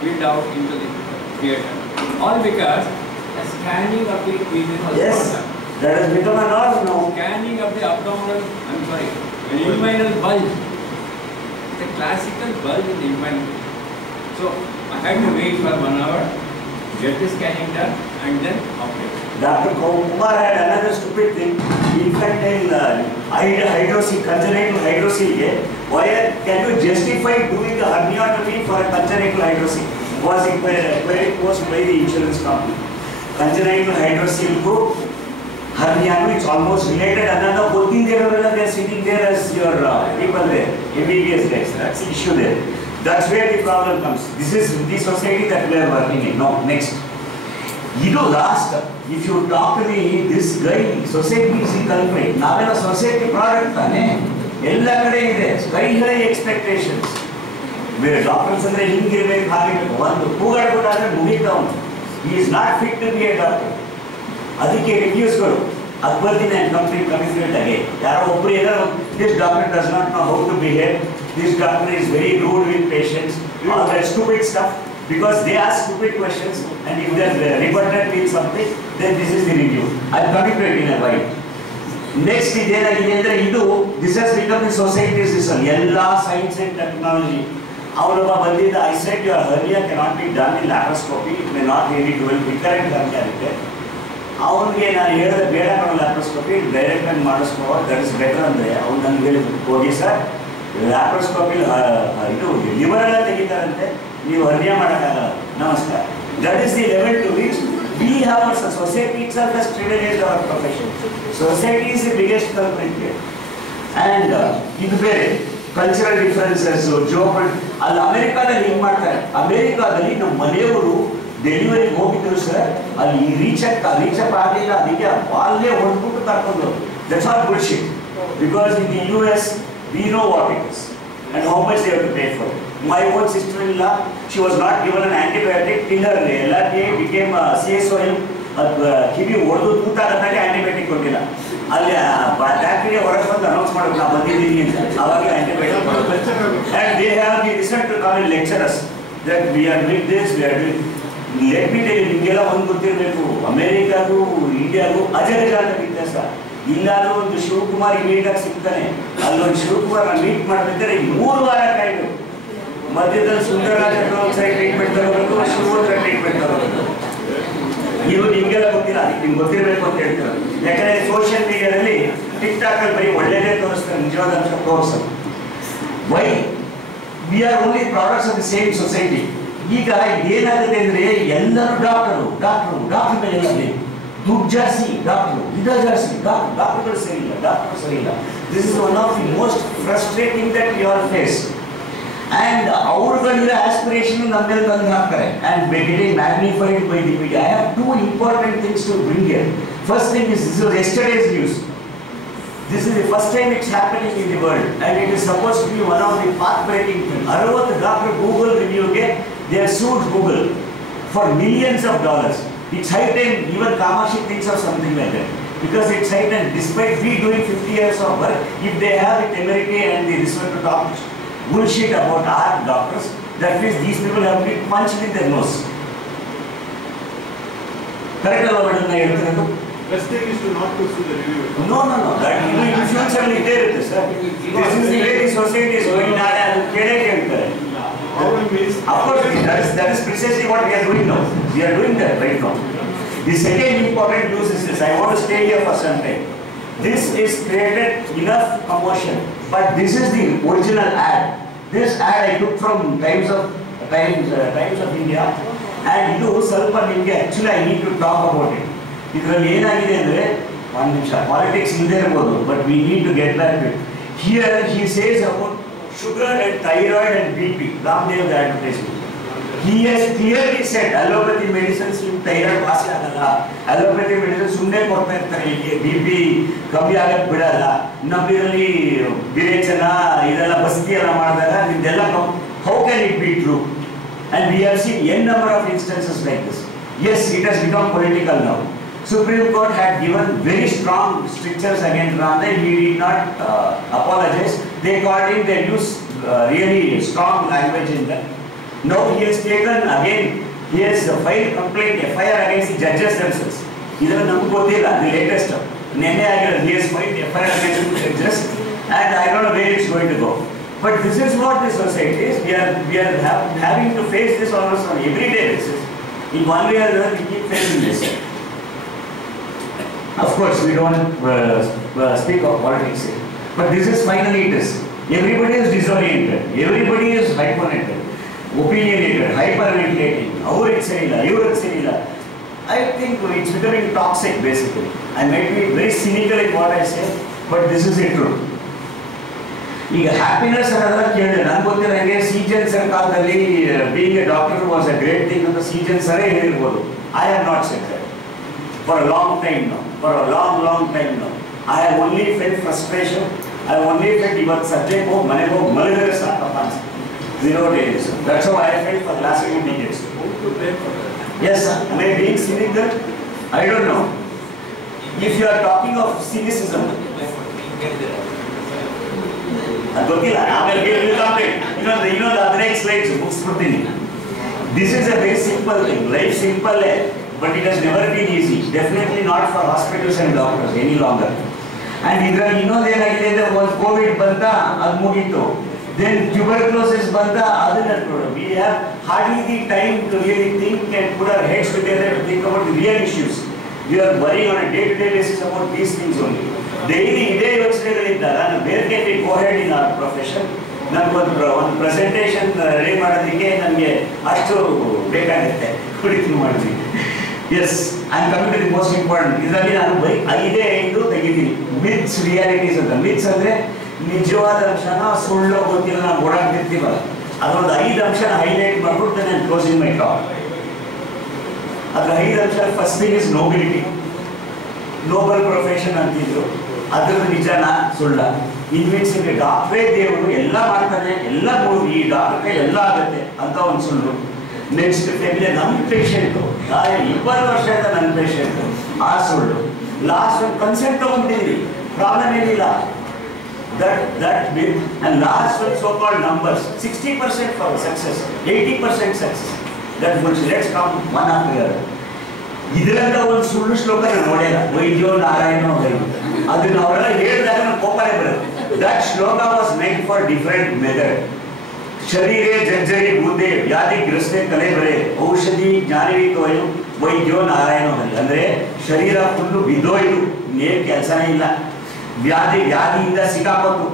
Wheeled out into the theatre. All because a scanning of the region was not done. That has become a norm now. Scanning of the abdominal, inguinal bulge. It's a classical bulge in the inguinal. So I had to wait for 1 hour, get the scanning done, and then operate. Dr. Kumar had another stupid thing. Infantile hydrocele, congenital hydrocele. Why can you justify doing a herniatomy for a congenital hydrocele? Was inquiry posed by the insurance company. Congenital hydrocele ko hernia, it's almost related. Another they are sitting there as your people there, MBBS guys. That's the issue there. That's where the problem comes. This is the society that we are working in. No, next. Last, if you talk to me, this guy, society is the culprit. Naವೆಲ್ಲ society product ತಾನೆ. ಎಲ್ಲ ಕಡೆ ಇದೆ. Sky high expectations. ಬೇರೆ doctors ಅಂದ್ರೆ ಹಿಂಗಿರ್ಬೇಕು, ಹಾಗಿರ್ಬೇಕು. ಒಂದು ಕೂಗಾಡ್ಬಿಟ್ಟಾದ್ರೆ ಮುಗಿತವನು. He is not fit to be a doctor. ಅದಕ್ಕೆ ರಿವ್ಯೂಸ್ಗಳು ಅದು ಬರ್ತೀನಿ ಕಮಿಟ್ಮೆಂಟ್ ಆಗಿ ಯಾರೋ ಒಬ್ರು ಏನಾದ್ರು this doctor does not know how to behave, this doctor is very rude with patients, all that stupid stuff, because they ask stupid questions and if they are rebutted with something, then this is the review. I committed in a while. Next ಇದೇನಾಗಿದೆ ಅಂದರೆ ಇದು this has become the society's system. ಎಲ್ಲ science and technology. ಅವರೊಬ್ಬ ಬಂದಿದ್ದ I said your hernia cannot be done in laparoscopy, it may not really do it, recurrent hernia ಇರುತ್ತೆ. ಅವನಿಗೆ ನಾನು ಹೇಳಿದೆ ಬೇಡ ನಾವು ಲ್ಯಾಪ್ರೋಸ್ಕೋಪಿ ಡೈರೆಕ್ಟ್ ಆಗಿ ಮಾಡಿಸ್ಕೋ, ದಟ್ ಇಸ್ ಬೆಟರ್ ಅಂದರೆ ಅವ್ನು ನನಗೆ ಹೇಳಿದ್ರು ಹೋಗಿ ಸರ್ ಲ್ಯಾಪ್ರೋಸ್ಕೋಪಿ ಇದು ಲಿವರೆಲ್ಲ ತೆಗಿತಾರಂತೆ, ನೀವು ಹರ್ನಿಯಾ ಮಾಡೋಕ್ಕಾಗಲ್ಲ, ನಮಸ್ಕಾರ. That is the level to which we have our society itself has privileged our profession. Society is the biggest culprit here. And ಇದು ಬೇರೆ ಕಲ್ಚರಲ್ ಡಿಫರೆನ್ಸಸ್ ಜೋಬ್ ಅಲ್ಲಿ ಅಮೆರಿಕಾದಲ್ಲಿ ಹಿಂಗೆ ಮಾಡ್ತಾರೆ. ಅಮೆರಿಕಾದಲ್ಲಿ ನಮ್ಮ ಮನೆಯವರು ಡೆಲಿವರಿಗೆ ಹೋಗಿದ್ರು ಸರ್, ಅಲ್ಲಿ ರೀಚಪ್ ಆಗಲಿಲ್ಲ, ಅದಕ್ಕೆ ಅಲ್ಲೇ ಹೊಡ್ಬಿಟ್ಟು ಕರ್ಕೊಂಡು. That's all bullshit. Because in the US we know what it is and how much they have to pay for it. My own sister-in-law, she was not given an antibiotic till her LRTA became CSOM. ಕಿವಿ ಹೊಡೆದು ತೂತಾಗತ್ತಾಗೆ antibiotic ಕೊಟ್ಟಿಲ್ಲ. ಅಲ್ಲಿ bacteria ಹೊರಗೆ ಬಂದು announce ಮಾಡೋದು ನಾವು ಬಂದಿದ್ದೀನಿ ಅಂತ, ಅವಾಗ ಆಂಟಿಬಯೋಟಿಕ್ ಕೊಡೋದು. And they have the result to call lecturers that we are doing this, we are doing. Let me tell you, ನಿಮಗೆಲ್ಲ ಒಂದು ಗೊತ್ತಿರಬೇಕು, ಅಮೇರಿಕಾಗೂ ಇಂಡಿಯಾಗೂ ಅಜಗಜ ಅಂತ ವ್ಯತ್ಯಾಸ. ಇಲ್ಲಾದ್ರೂ ಒಂದು ಶಿವಕುಮಾರ್ ಇಮಿಡಿಯಾಗಿ ಸಿಗ್ತಾನೆ, ಅಲ್ಲೊಂದು ಶಿವಕುಮಾರ್ ಮೀಟ್ ಮಾಡಬೇಕಾದ್ರೆ 3 ವಾರ ಕಾಯ್ದು, ಮಧ್ಯದಲ್ಲಿ ಸುಂದರರಾಜ ಒಂದ್ಸರಿ ಟ್ರೀಟ್ಮೆಂಟ್ ತಗೋಬೇಕು, ಶಿವೋತ್ರ ಟ್ರೀಟ್ಮೆಂಟ್ ತಗೋಬೇಕು. ಇವು ನಿಮಗೆಲ್ಲ ಗೊತ್ತಿಲ್ಲ, ಅದಕ್ಕೆ ನಿಮ್ಗೆ ಗೊತ್ತಿರಬೇಕು ಅಂತ ಹೇಳ್ತಾರೆ. ಯಾಕಂದರೆ ಸೋಷಿಯಲ್ ಮೀಡಿಯಾದಲ್ಲಿ ಟಿಕ್ಟಾಕಲ್ಲಿ ಬರೀ ಒಳ್ಳೆಯದೇ ತೋರಿಸ್ತಾರೆ, ನಿಜವಾದ ಅಂಶ ತೋರಿಸೋದು. Why we are only products of the same society. ಈಗ ಏನಾಗುತ್ತೆ ಅಂದರೆ ಎಲ್ಲರೂ ಡಾಕ್ಟರ್ ಮೇಲೆ ಎಲ್ಲ ದುಡ್ಡು ಜಾಸ್ತಿ, ಡಾಕ್ಟರು ಇದ ಜಾಸ್ತಿ, ಡಾಕ್ಟರ್ಗಳು ಸರಿ ಇಲ್ಲ. This is one of the most frustrating that you are face. And ಅವ್ರುಗಳಿರೋ ಆಸ್ಪಿರೇಷನ್ ನಮ್ಮ ಮೇಲೆ ತಂದು ಹಾಕ್ತಾರೆ and getting magnified by the media. I have 2 important things to bring here. First thing is, this was yesterday's news. This is the first time it's happening in the world and it is supposed to be one of the path-breaking things. 60 doctor Google ರಿವ್ಯೂಗೆ they have sued Google for millions of dollars. It's high time even Kamakshi thinks of something like that, because it's high time, despite we doing 50 years of work, if they have the temerity and the reason to talk bullshit about our doctors, that means these people have been punched in their nose. Correct or not? Best thing is to not pursue the review. No. That in future will there it is, sir. This is the way the society is going now. Of course, that is precisely what we are doing now. We are doing that right now. The second important news is this. I want to stay here for some time. This is created enough commotion, but this is the original ad. This ad I took from Times of India, and ಇದು ಸ್ವಲ್ಪ ನಿಮಗೆ actually I need to talk about it. ಇದರಲ್ಲಿ ಏನಾಗಿದೆ ಅಂದರೆ, ಒಂದು ನಿಮಿಷ, politics ಇಲ್ಲದೆ ಇರ್ಬೋದು, but we need to get back to it. Here he says about sugar and thyroid and BP. Ramdev the advertisement. He has clearly said allopathy medicines in thyroid ವಾಸಿ ಆಗಲ್ಲ, allopathy medicine ಸುಮ್ಮನೆ ಕೊಡ್ತಾ ಇರ್ತಾರೆ, BP ಕಮ್ಮಿ ಆಗಕ್ಕೆ ಬಿಡಲ್ಲ, ನಮ್ಮಲ್ಲಿ ವಿರೇಚನ ಇದೆಲ್ಲ ಬಸ್ತಿ ಎಲ್ಲ ಮಾಡಿದಾಗ ನಿಮ್ದೆಲ್ಲ how can it be true? And we have seen n number of instances like this. Yes, it has become political now. Supreme Court had given very strong strictures against Ramdev. He did not apologize. They called him, they used really strong language in that. Now he has taken again, he has filed complaint, FIR against the judges themselves. This is the latest. He has filed FIR against the judges, and I don't know where it's going to go. But this is what the society is. We are having to face this almost on everyday basis. In one way or another, we keep facing this. Of course, we don't speak of politics here. But this is finally it is. Everybody is disoriented. Everybody is hyphenated, opinionated, hyperventilating. I think it's becoming toxic basically. I might be very cynical in what I say, but this is the truth. ಈಗ happiness ಅನ್ನೋದನ್ನ ಕೇಳಿದೆ. ನನಗೆ ಗೊತ್ತಿರೋಂಗೆ ಸೀಜನ್ ಸರ್ ಕಾಲದಲ್ಲಿ being a doctor was a great thing ಅಂತ ಸೀಜನ್ ಸರೇ ಹೇಳಿರ್ಬೋದು. I have not said that for a long time now. I have only felt frustration. I have only felt ಇವತ್ತು ಸಬ್ಜೆಕ್ಟ್ ಹೋಗಿ ಮನೆಗೆ ಹೋಗಿ ಮಲಗಿದ್ರೆ ಸಾಕಪ್ಪ ಅನ್ಸುತ್ತೆ. 0 days. That's how I felt for the last 2 decades. Yes, am I being cynical? I don't know. If you are talking of cynicism, ಅದು ಗೊತ್ತಿಲ್ಲ ಆಮೇಲೆ ಇನ್ನೊಂದು 15 slides ಮುಗಿಸ್ಬಿಡ್ತೀನಿ. This is a very simple thing. Life simple, but it has never been easy. Definitely not for hospitals and doctors any longer. And ಇದರಲ್ಲಿ ಇನ್ನೊಂದು ಏನಾಗಿದೆ ಅಂದ್ರೆ ಒಂದು Covid ಬಂತ ಅದು ಮುಗೀತು. Then tuberculosis ಬಂತ ಅದನ್ನ ನೋಡು. We have hardly the time to really think and put our heads together to think about the real issues. We are worrying on a day-to-day basis about these things only. Daily ಇದೇ ಯೋಚನೆಗಳಿದ್ದಾಗ ನಾನು ಬೇರೆ go ahead in our profession. ನನಗೊಂದು presentation ready ಮಾಡೋದಕ್ಕೆ ನನಗೆ ಅಷ್ಟು ಬೇಕಾಗುತ್ತೆ ಕುಡಿತು ಮಾಡಿದ್ವಿ. Yes I am coming to the most important. ಇದರಲ್ಲಿ ನಾನು ಬರೀ 5 ತೆಗಿತೀನಿ. ಮಿತ್ಸ್ ರಿಯಾಲಿಟೀಸ್ ಅಂತ. ಮಿತ್ಸ್ ಅಂದರೆ ನಿಜವಾದ ಅಂಶನ ಸುಳ್ಳು ಗೊತ್ತಿಲ್ಲ ನಾವು ಓಡಾಡ್ತಿರ್ತೀವಲ್ಲ, ಅದೊಂದು 5 ಅಂಶನ ಹೈಲೈಟ್ ಮಾಡ್ಬಿಟ್ಟು ನಾನು ಕ್ಲೋಸಿಂಗ್ ಮೈ ಟಾಕ್. ಅದ್ರ 5 ಅಂಶ first thing is nobility. Noble profession ಅಂತಿದ್ರು, ಅದ್ರದ್ದು ನಿಜನ ಸುಳ್ಳ? ಇನ್ವಿನ್ಸಿಬಲ್ ಡಾಕ್ಟ್ರೇ ದೇವರು, ಎಲ್ಲ ಮಾಡ್ತಾನೆ, ಎಲ್ಲ ಈ ಡಾಕ್ಟ್ರೇ ಎಲ್ಲ ಆಗುತ್ತೆ ಅಂತ ಒಂದು ಸುಳ್ಳು. ನೆಕ್ಸ್ಟ್ ಟೈಮ್ಲೆ ನಮ್ಮ ಪೇಷಂಟು 20 ವರ್ಷದ ನನ್ನ ಪೇಷಂಟು, ಆ ಸುಳ್ಳು. ಲಾಸ್ಟ್ ಒಂದು ಕನ್ಸೆಂಟ್ ತಗೊಂಡಿದ್ದೀವಿ, ಪ್ರಾಬ್ಲಮ್ ಏನಿಲ್ಲ, ದಟ್ ವಿತ್. ಅಂಡ್ ಲಾಸ್ಟ್ ಒಂದು so called numbers, 60% for success, 80% success. That full let's come one after the other. ಇದರಿಂದ ಒಂದು ಸುಳ್ಳು ಶ್ಲೋಕ ನಾನು ನೋಡಿಲ್ಲ, ವೈದ್ಯೋ ನಾರಾಯಣೋ ಹರಿ. ಅದನ್ನ ಅವರೆಲ್ಲ ಹೇಳಿದಾಗ ನನ್ನ ಕೋಪನೇ ಬರುತ್ತೆ. That shloka was made for different method. ಶರೀರೇ ಜರ್ಜರಿ ಬೂದೆ ವ್ಯಾಧಿಗ್ರಸ್ತೆ ಕಲೆಬರೆ ಔಷಧಿ ಜ್ಞಾನವಿ ತೋಯು ವೈದ್ಯೋ ನಾರಾಯಣೋ ಹರಿ. ಅಂದ್ರೆ ಶರೀರ ಫುಲ್ಲು ಬಿದ್ದೋಯ್ತು, ಇನ್ನೇನು ಕೆಲಸನೇ ಇಲ್ಲ, ವ್ಯಾಧಿಯಿಂದ ಸಿಕ್ಕಾಕೋತು,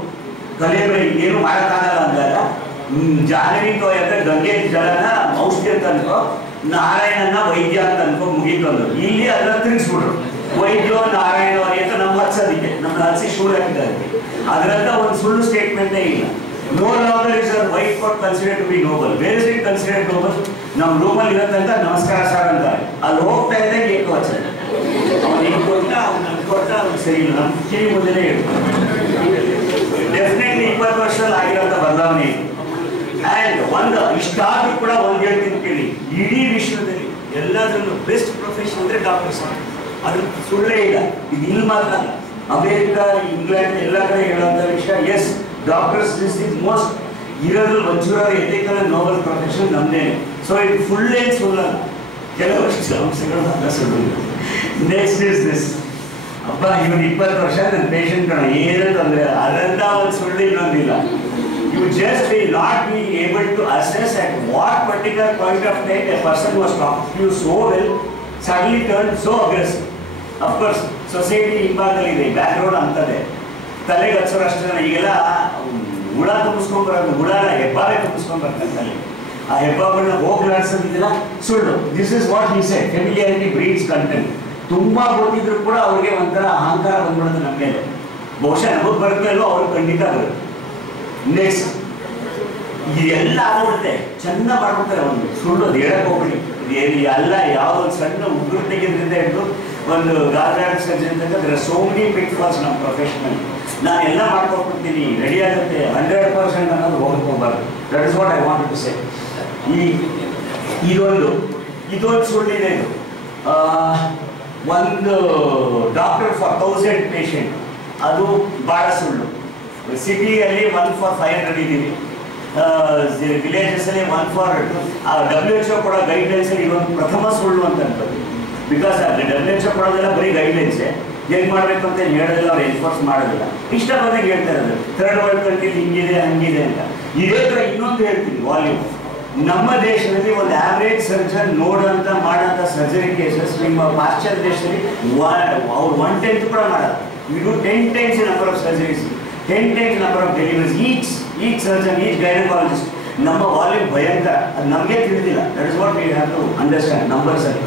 ಕಲೆಬರೆ ಇನ್ನೇನು ಮಾಡೋಕ್ಕಾಗಲ್ಲ ಅಂದಾಗ ಜಾಹ್ನವಿ ತೋಯ ಅಂದ್ರೆ ಗಂಗೆ ಜಲನ ಔಷಧಿ ಅಂತ ಅನ್ಕೋ, ನಾರಾಯಣನ ವೈದ್ಯ ಅಂತ ಅನ್ಕೋ, ಮುಗೀತು ಅಂದ್ರು. ಇಲ್ಲಿ ಅದನ್ನ ತಿರುಗಿಸ್ಬಿಟ್ರು, ವೈದ್ಯೋ ನಾರಾಯಣ ಅಂತ ನಮ್ಮ ಹಚ್ಚೋದಿಕ್ಕೆ, ನಮ್ಮ ಹಚ್ಚಿ ಶೂರ್ ಹಾಕಿದ್ದಾರೆ. ಅದರಂತ ಒಂದು ಸುಳ್ಳು ಸ್ಟೇಟ್ಮೆಂಟೇ ಇಲ್ಲ. No longer is a white for consider to be noble. Where is it consider noble? ನಮ್ಮ ರೂಮಲ್ಲಿ ಇರತ್ತಂತ ನಮಸ್ಕಾರ ಸರ್ ಅಂತಾರೆ, ಅಲ್ಲಿ ಹೋಗ್ತಾ ಇದ್ದಾಗ ಏಕವಚನ. ಅವ್ನು ಹಿಂಗೆ ಕೊಟ್ಟ, ಅವ್ನು ನನ್ಗೆ ಕೊಟ್ಟ, ಅವ್ನು ಸರಿ ಇಲ್ಲ, ನಮ್ಮ ಕಿವಿ ಮುಂದೆನೇ ಹೇಳ್ತಾರೆ. ಡೆಫಿನೆಟ್ಲಿ 20 ವರ್ಷದಲ್ಲಿ ಆಗಿರೋಂಥ ಬದಲಾವಣೆ ಇದು. ಆ್ಯಂಡ್ ಒಂದು ಇಷ್ಟಾದ್ರೂ ಕೂಡ ಒಂದು ಹೇಳ್ತೀನಿ ಕೇಳಿ, ಇಡೀ ವಿಶ್ವದಲ್ಲಿ ಎಲ್ಲದರಲ್ಲೂ ಬೆಸ್ಟ್ ಪ್ರೊಫೆಷನ್ ಅಂದರೆ ಡಾಕ್ಟರ್ಸ್. ಅದ್ರ ಸುಳ್ಳೇ ಇಲ್ಲ. ಇದು ಇಲ್ಲಿ ಮಾತ್ರ ಅಲ್ಲ, ಅಮೇರಿಕಾ, ಇಂಗ್ಲೆಂಡ್ ಎಲ್ಲ ಕಡೆ ಹೇಳುವಂಥ ವಿಷಯ. Yes, doctors this is most ಇರೋದ್ರಲ್ಲಿ ಒಂಚೂರಾದ ಎಥಿಕಲ್ ಆ್ಯಂಡ್ ನೋಬಲ್ ಪ್ರೊಫೆಷನ್ ನಮ್ಮದೇನೆ. ಸೊ ಇದು ಫುಲ್ ಏನು ಸುಳ್ಳಲ್ಲ, ಕೆಲವಷ್ಟು ಅಂಶಗಳು ಅಲ್ಲ ಸುಳ್ಳು. ನೆಕ್ಸ್ಟ್ ಇಸ್ ದಿಸ್, ಅಪ್ಪ ಇವನು 20 ವರ್ಷ ನನ್ನ ಪೇಷಂಟ್ ಕಣ, ಏನೂ ತೊಂದರೆ, ಅದರಿಂದ ಒಂದು ಸುಳ್ಳು ಇನ್ನೊಂದಿಲ್ಲ. You just will not be able to assess at what particular point of time a person was talking to you so well suddenly turned so aggressive. Of course, society ಹಿಂಭಾಗದಲ್ಲಿ ಇದೆ, ಬ್ಯಾಕ್ಗ್ರೌಂಡ್ ಅಂತದೆ, ತಲೆಗೆ ಹಚ್ಚೋರು ಅಷ್ಟೇ. ಈಗೆಲ್ಲ ಹುಳ ತುಂಬಿಸ್ಕೊಂಡ್ಬರೋದು, ಹುಳನ ಹೆಬ್ಬಾಳೆ ತುಂಬಿಸ್ಕೊಂಡ್ಬರ್ತಾರೆ. ಆ ಹೆಬ್ಬಾಗಳನ್ನ ಹೋಗ್ಲಾಡ್ಸೋದಿಲ್ಲ ಸುಳ್ಳು. This is what he said, familiarity breeds content. ತುಂಬಾ ಗೊತ್ತಿದ್ರು ಕೂಡ ಅವ್ರಿಗೆ ಒಂಥರ ಅಹಂಕಾರ ಬಂದ್ಬಿಡೋದು ನಮ್ಮ ಮೇಲೆ. ಬಹುಶಃ ನಮಗೆ ಬರುತ್ತೆ ಅಲ್ವೋ, ಅವ್ರಿಗೆ ಖಂಡಿತ ಬರುತ್ತೆ. ನೆಕ್ಸ್ಟ್ ಇದೆಲ್ಲ ಆಗೋಗುತ್ತೆ, ಚೆನ್ನಾಗಿ ಮಾಡ್ಬಿಡ್ತಾರೆ. ಒಂದು ಸುಳ್ಳು ಅದು ಹೇಳಕ್ ಹೋಗ್ಬಿಡಿ, ಎಲ್ಲ ಯಾವುದೊಂದು ಸಣ್ಣ ಉಗುರು ತೆಗೆದ್ರಿಂದ ಹಿಡಿದು ಒಂದು ಗಾರ್ಗಾರ್ಡ್ ಸರ್ಜನ್ ತನಕ ಅದರ ಸೋ ಮೆನಿ ಪಿಟ್ ಫಾಲ್ಸ್ ನಮ್ಮ ಪ್ರೊಫೆಷನಲ್. ನಾನು ಎಲ್ಲ ಮಾಡ್ಕೊಟ್ಬಿಡ್ತೀನಿ, ರೆಡಿ ಆಗುತ್ತೆ, 100% ಅನ್ನೋದು ಹೋಗ್ಕೋಬಾರ್ದು. That is what I want to say. ಇದೊಂದು ಸುಳ್ಳಿದೆ. ಇದು ಒಂದು ಡಾಕ್ಟರ್ ಫಾರ್ 1000 ಪೇಷಂಟ್, ಅದು ಭಾಳ ಸುಳ್ಳು. ಸಿಟಿಯಲ್ಲಿ 1 for 500 ಇದ್ದೀವಿ, ವಿಲೇಜಸ್ ಅಲ್ಲಿ 1 for WHO ಕೊಡೋ ಗೈಡ್ಲೈನ್ಸ್ ಅಲ್ಲಿ ಇದೊಂದು ಪ್ರಥಮ ಸುಳ್ಳು ಅಂತ ಅನ್ಬೋದು. ಬಿಕಾಸ್ WHO ಕೊಡೋದೆಲ್ಲ ಬರೀ ಗೈಡ್ಲೈನ್ಸೇ, ಹೆಂಗೆ ಮಾಡಬೇಕು ಅಂತ ಹೇಳೋದಿಲ್ಲ, ಅವ್ರು ಎನ್ಫೋರ್ಸ್ ಮಾಡೋದಿಲ್ಲ, ಇಷ್ಟ ಬಂದಾಗ ಹೇಳ್ತಾ ಇರೋದು. ಥರ್ಡ್ ವರ್ಲ್ಡ್ ಕಂಟ್ರೀಲಿ ಹಿಂಗಿದೆ ಹಂಗಿದೆ ಅಂತ. ಇದೇ ಥರ ಇನ್ನೊಂದು ಹೇಳ್ತೀನಿ, ವಾಲ್ಯೂಮ್. ನಮ್ಮ ದೇಶದಲ್ಲಿ ಒಂದು ಆವ್ರೇಜ್ ಸರ್ಜನ್ ನೋಡೋಂಥ ಮಾಡೋಂಥ ಸರ್ಜರಿ ಕೇಸಸ್ ನಿಮ್ಮ ಪಾಶ್ಚಾತ್ಯ ದೇಶದಲ್ಲಿ ಅವ್ರು 1/10 ಕೂಡ ಮಾಡೋದು. We do 10 times the number of surgeries, 10 times number of deliveries. Each surgeon, each gynecologist. ನಮ್ಮ ವಾಲ್ಯೂಮ್ ಭಯಂಕರ, ಅದು ನಮಗೆ ತಿಳಿದಿಲ್ಲ. That is what we have to understand numbers ಅಲ್ಲಿ.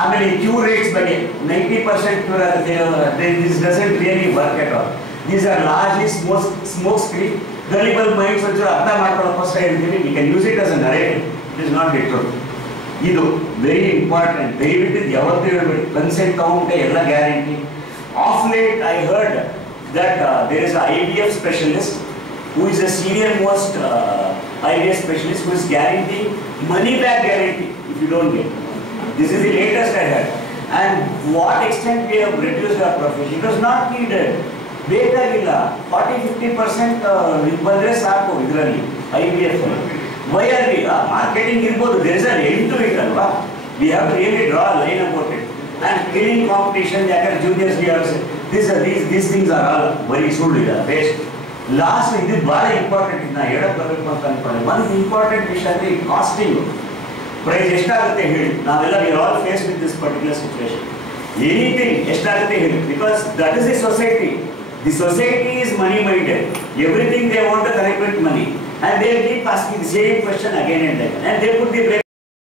ಆಮೇಲೆ ಈ ಕ್ಯೂರ್ ರೇಟ್ಸ್ ಬಗ್ಗೆ 90% ಕ್ಯೂರ್ ಆಗುತ್ತೆ. This doesn't really work at all. These are largely smoke screen. Gullible minds ಒಂಚೂರು ಅರ್ಥ ಮಾಡ್ಕೊಳ್ಳೋಕ್ಕೋಸ್ಕರ ಹೇಳ್ತೀವಿ. We can use it as a narrative, it is not the truth. ಇದು ವೆರಿ ಇಂಪಾರ್ಟೆಂಟ್. ದಯವಿಟ್ಟು ಯಾವತ್ತೂ ಹೇಳ್ಬೇಡಿ, ಕನ್ಸೆಂಟ್ ತಗೊಂಡೆ ಎಲ್ಲ guarantee. Of late I heard that there is an IVF specialist who is a senior most IVF specialist who is guaranteeing money back guarantee if you don't get. This is the latest I heard. And what extent we have reduced our profession? It was not needed. ಬೇಕಾಗಿಲ್ಲ 40-50% ಇದು ಬಂದರೆ ಸಾಕು ಇದರಲ್ಲಿ IVF. Why are we? Marketing ಇರ್ಬೋದು, there is an end to it ಅಲ್ವಾ? We have to really draw a line about it. And killing competition, ಯಾಕಂದ್ರೆ juniors we have these things are all very ಸುಳ್ಳು ಇದೆ best. Last ಇದು ಭಾಳ important, ನಾ ಹೇಳಕ್ ಬರಬೇಕು ಅಂತ ಅನ್ಕೊಂಡೆ. ಒಂದು ಇಂಪಾರ್ಟೆಂಟ್ ವಿಷಯ ಅಂದರೆ ಈ ಕಾಸ್ಟಿಂಗ್ ಪ್ರೈಸ್ ಎಷ್ಟಾಗುತ್ತೆ ಹೇಳಿ. ನಾವೆಲ್ಲ we are all face with this particular situation. Anything ಎಷ್ಟಾಗುತ್ತೆ ಹೇಳಿ, because that is the society. The society is money minded. Everything they want to connect with money, and they will keep asking the same question again and again, and they put the blame